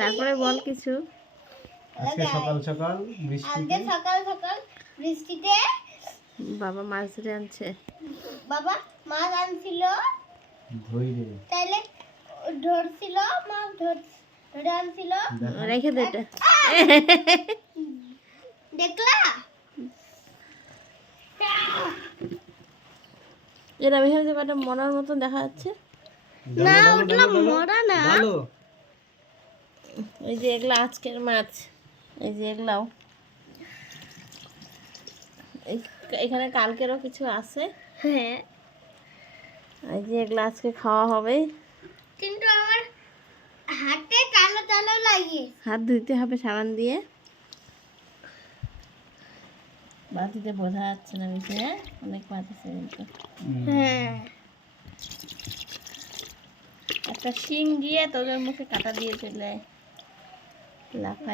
তারপরে বল কিছু। আজকে সকাল সকাল বৃষ্টিতে বাবা মাছ ধরে আনছে। বাবা মাছ আনছিল ধইরে, তাইলে ধরছিল মাছ ধরে আনছিল। রেখে দে এটা। দেখলা এরা ভেবে যে কটা মরার মতো দেখা যাচ্ছে। না ওগুলা মরা না। এই যে এগুলা আজকের মাছ, এই যে এগুলাও, এখানে কালকেরও কিছু আছে। হ্যাঁ এই যে এগুলা আজকে খাওয়া হবে। কিন্তু আমার হাতে কালো কালো লাগে। হাত ধুইতে হবে সাবান দিয়ে। বাতিতে বোঝা যাচ্ছে না বেশি। হ্যাঁ অনেক মাছ আছে কিন্তু। হ্যাঁ একটা শিং দিয়ে তোদের মুখে কাটা দিয়ে চলে লাফায়।